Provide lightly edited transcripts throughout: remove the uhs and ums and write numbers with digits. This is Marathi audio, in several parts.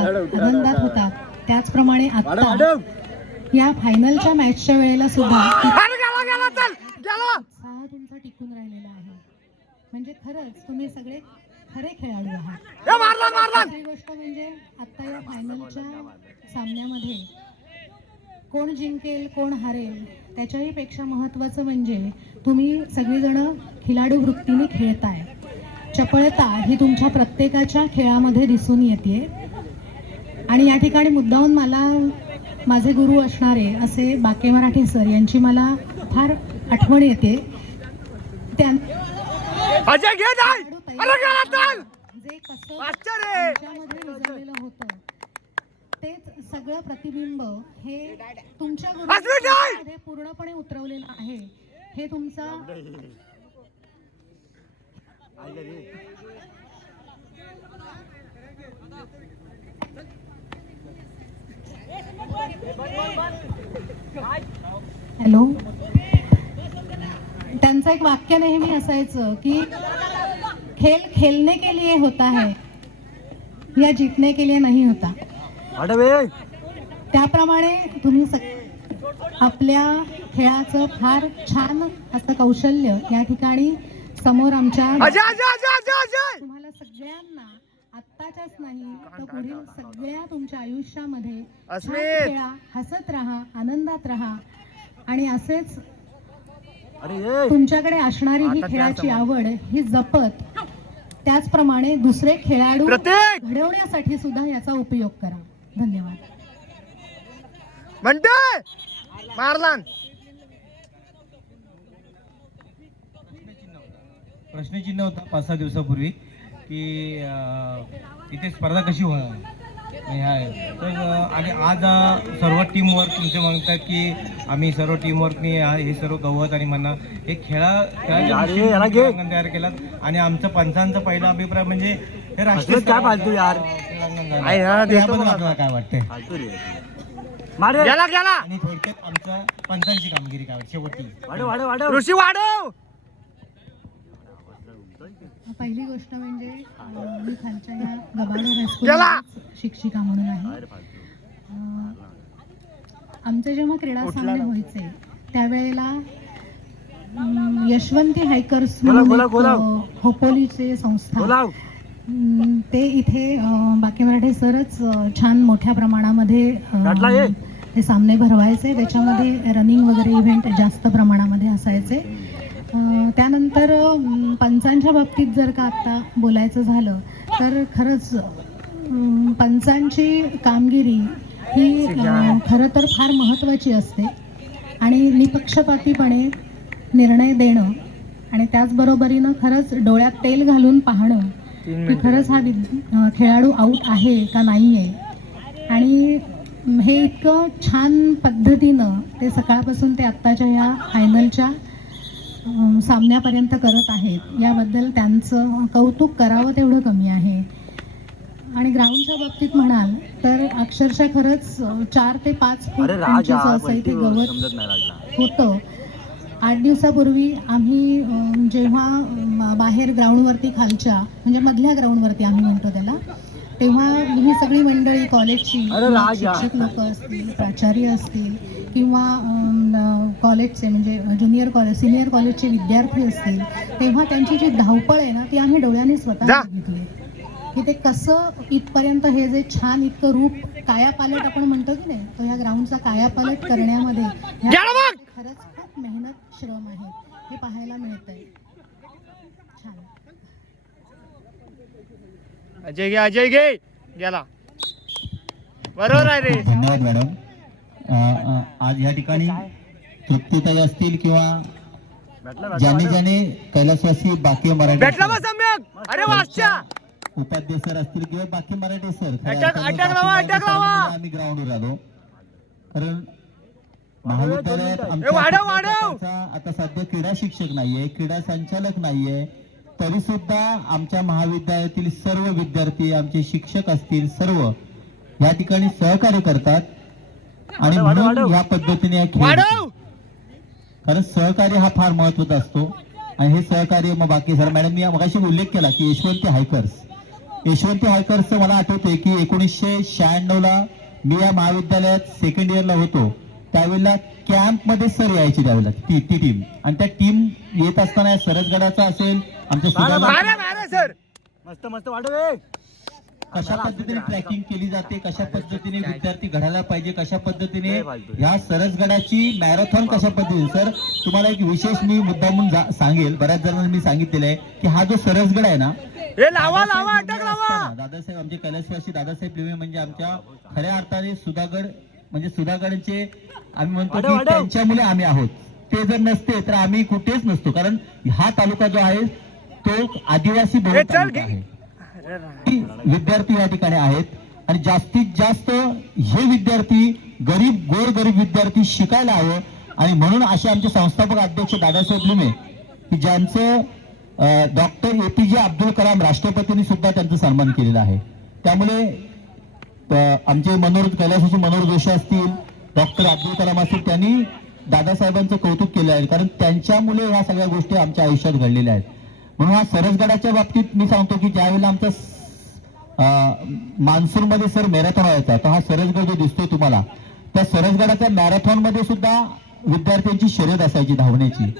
आनंदात होता, त्याचप्रमाणे आता या फायनलच्या मॅचच्या वेळेला सुद्धा उत्साह तुमचा टिकून राहिलेला आहे. म्हणजे खरंच तुम्ही सगळे खरे खेळाडू आहात. दुसरी गोष्ट म्हणजे आता या फायनलच्या सामन्यामध्ये कोण जिंकेल कोण हारेल त्याच्याही पेक्षा महत्त्वाचं म्हणजे तुम्ही सगळीजण खिलाडू वृत्तीने खेळताय. चपळता ही तुमच्या प्रत्येकाच्या खेळामध्ये दिसून येते. आणि या ठिकाणी मुद्दाहून मला माझे गुरु असणारे असे बाके मराठे सर यांची मला फार आठवण येते. जे कसं त्यांच्यामध्ये रुजवलेलं होतं तेच सगळं प्रतिबिंब हे तुमच्या गुरुमध्ये पूर्णपणे उतरवलेलं आहे. हे तुमचा हॅलो, त्यांचं एक वाक्य नेहमी असायचं की खेल खेलने के लिए होता है या जीतने के लिए नहीं होता. त्याप्रमाणे तुम्ही आपल्या खेळाचं फार छान असं कौशल्य या ठिकाणी समोर आमच्या तुम्हाला सगळ्यांना आत्ताच्याच नाही तर पुढील सगळ्या तुमच्या आयुष्यामध्ये खेळा, हसत राहा, आनंदात राहा आणि असेच तुमच्याकडे असणारी ही खेळाची आवड ही जपत त्याचप्रमाणे दुसरे खेळाडू घडवण्यासाठी सुद्धा याचा उपयोग करा. धन्यवाद. प्रश्नचिन्ह होता 5-6 दिवसापूर्वी की इथे स्पर्धा कशी होणार तर आणि आज सर्व टीमवर्क तुमचे म्हणतात की आम्ही सर्व टीमवर्कनी हे सर्व गवत आणि म्हणा हे खेळाचे तयार केलात. आणि आमचं पंचांचा पहिला अभिप्राय म्हणजे हे राष्ट्रीय काय पालतू यार काय वाटतंय आणि थोडक्यात आमचं पंचांची कामगिरी काय वाटते शेवटी पहिली गोष्ट म्हणजे मी खालच्या या गबाडे हायस्कूल शिक्षिका म्हणून आहे. आमचे जेव्हा क्रीडा सामने व्हायचे त्यावेळेला यशवंती हायकर्स खोपोलीचे संस्था ते इथे बाके मराठे सरच छान मोठ्या प्रमाणामध्ये हे सामने भरवायचे. त्याच्यामध्ये रनिंग वगैरे इव्हेंट जास्त प्रमाणामध्ये असायचे. त्यानंतर पंचांच्या बाबतीत जर का आत्ता बोलायचं झालं तर खरंच पंचांची कामगिरी ही खरं तर फार महत्त्वाची असते आणि निपक्षपातीपणे निर्णय देणं आणि त्याचबरोबरीनं खरंच डोळ्यात तेल घालून पाहणं की खरंच हा खेळाडू आऊट आहे का नाही आहे. आणि हे इतकं छान पद्धतीनं ते सकाळपासून ते आत्ताच्या या फायनलच्या सामन्यापर्यंत करत आहेत याबद्दल त्यांचं कौतुक करावं तेवढं कमी आहे. आणि ग्राउंडच्या बाबतीत म्हणाल तर अक्षरशः खरंच 4 ते 5 फूट उंचीचं असं इथे गवत होतं. 8 दिवसापूर्वी आम्ही जेव्हा बाहेर ग्राउंडवरती खालच्या म्हणजे मधल्या ग्राउंडवरती आम्ही म्हणतो त्याला तेव्हा ही सगळी मंडळी कॉलेजची शिक्षक लोक असतील, प्राचार्य असतील किंवा कॉलेजचे म्हणजे ज्युनियर कॉलेज सिनियर कॉलेजचे विद्यार्थी असतील तेव्हा त्यांची जी धावपळ आहे ना ती आम्ही डोळ्याने स्वतः बघितली की ते कसं इथपर्यंत हे जे छान इतकं रूप कायापालट आपण म्हणतो की नाही तो ह्या ग्राउंडचा कायापालट करण्यामध्ये खरंच खूप मेहनत श्रम आहे हे पाहायला मिळतंय. छान. अजय घे गेला बरोबर आहे रे. धन्यवाद मॅडम. आज या ठिकाणी तृप्तीताई असतील किंवा ज्याने कैलासवासी बाकी मराठी उपाध्याय सर असतील किंवा बाकी मराठी सर आम्ही ग्राउंडवर आलो कारण महाविद्यालयात आता सध्या क्रीडा शिक्षक नाहीये, क्रीडा संचालक नाहीये, तरी सुद्धा आमच्या महाविद्यालयातील सर्व विद्यार्थी आमचे शिक्षक असतील सर्व या ठिकाणी सहकार्य करतात. आणि म्हणून या पद्धतीने या खेळ कारण सहकार्य हा फार महत्वाचा असतो. आणि हे सहकार्य मग बाकी सर मॅडम मी मगाशी उल्लेख केला की यशवंती हायकर्स यशवंती हायकरचं मला आठवतंय की 1996ला मी या महाविद्यालयात सेकंड इयरला होतो, त्यावेळेला कॅम्प मध्ये सर यायची त्यावेळेला ती टीम, आणि त्या टीम येत असताना सरसगडाचा असेल आमच्या सर मस्त मस्त वाढव. कशा पद्धतीने ट्रॅकिंग केली जाते, कशा पद्धतीने विद्यार्थी घडायला पाहिजे, कशा पद्धतीने ह्या सरसगडाची मॅरेथॉन कशा पद्धतीने. सर तुम्हाला एक विशेष मी मुद्दा म्हणून सांगेल, बऱ्याच जणांनी मी सांगितलेलं आहे की हा जो सरसगड आहे ना, लावा लावा अटक लावा. दादासाहेब आमचे कैलासवासी दादासाहेब लिमे म्हणजे आमच्या खऱ्या अर्थाने सुधागड म्हणजे सुधागडचे आम्ही म्हणतो की त्यांच्यामुळे आम्ही आहोत. ते जर नसते तर आम्ही कुठेच नसतो, कारण हा तालुका जो आहे तो आदिवासी बहुल तालुका आहे. विद्यार्थी या ठिकाणी आहेत आणि जास्तीत जास्त हे विद्यार्थी गोरगरीब विद्यार्थी शिकायला हवं, आणि म्हणून असे आमचे संस्थापक अध्यक्ष दादासाहेब लिमे की ज्यांचं डॉक्टर APJ अब्दुल कलाम राष्ट्रपतींनी सुद्धा त्यांचा सन्मान केलेला आहे. त्यामुळे आमचे कैलासवासी मनोहर जोशी असतील, डॉक्टर अब्दुल कलाम असतील, त्यांनी दादासाहेबांचं कौतुक केलं आहे, कारण त्यांच्यामुळे ह्या सगळ्या गोष्टी आमच्या आयुष्यात घडलेल्या आहेत. म्हणून हा सरसगडाच्या बाबतीत मी सांगतो की ज्यावेळेला आमचा मान्सून मध्ये सर मॅरेथॉन व्हायचा, तर हा सरसगड जो दिसतोय तुम्हाला, त्या सरसगडाच्या मॅरेथॉन मध्ये सुद्धा विद्यार्थ्यांची शर्यत असायची धावण्याची.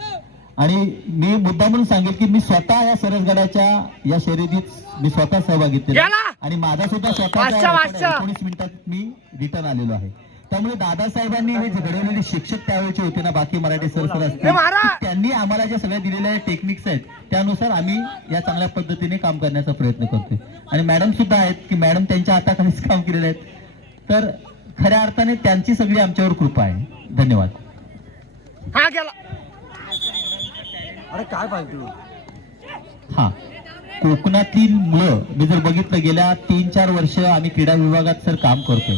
आणि मी मुद्दा म्हणून सांगेल की मी स्वतः या सरसगडाच्या या शर्यतीत मी स्वतः सहभाग घेतलेला आणि माझा सुद्धा स्वतःच्या 19 मिनिटात मी रिटर्न आलेलो आहे. त्यामुळे दादासाहेबांनी हे घडवलेले शिक्षक त्यावेळेचे होते ना, बाकी मराठी सर असतील, त्यांनी आम्हाला ज्या सगळ्या दिलेल्या टेक्निक्स आहेत त्यानुसार आम्ही या चांगल्या पद्धतीने काम करण्याचा प्रयत्न करतोय. आणि मॅडम सुद्धा आहेत की मॅडम त्यांच्या हाताखालीच काम केलेले आहेत, तर खऱ्या अर्थाने त्यांची सगळी आमच्यावर कृपा आहे. धन्यवाद. हा गेला. अरे काय पाहिजे. हा, कोकणातील मुलं मी जर बघितलं गेल्या 3-4 वर्ष आम्ही क्रीडा विभागात सर काम करतोय,